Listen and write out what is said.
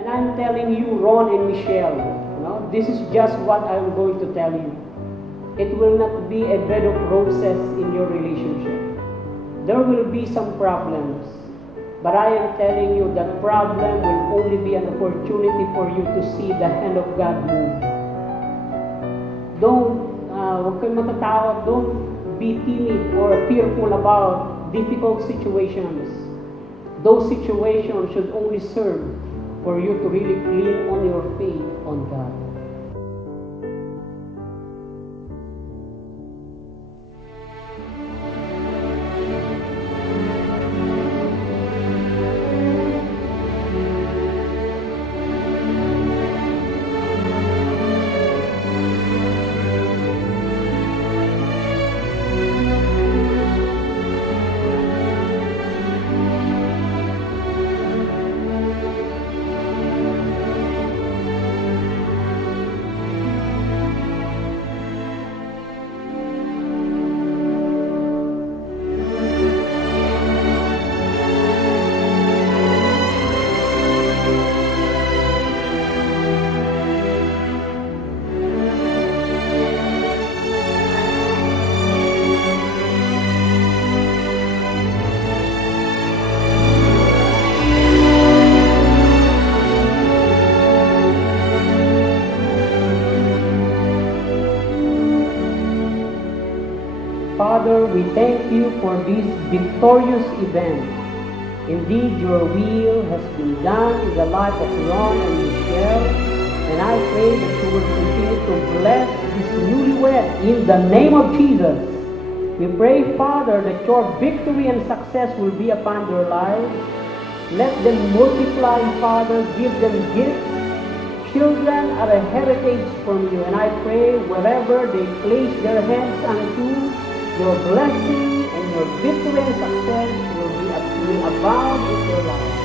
And I'm telling you, Ron and Michelle, this is just what I'm going to tell you. It will not be a bed of roses in your relationship. There will be some problems. But I am telling you that problem will only be an opportunity for you to see the hand of God move. Huwag kayong matatakot. Don't be timid or fearful about difficult situations. Those situations should only serve for you to really lean on your faith on God. Father, we thank you for this victorious event. Indeed, your will has been done in the life of Ron and Michelle, and I pray that you will continue to bless this newlywed in the name of Jesus. We pray, Father, that your victory and success will be upon their lives. Let them multiply, Father. Give them gifts. Children are a heritage from you, and I pray wherever they place their hands unto, your blessing and your victory and success will abound in their lives.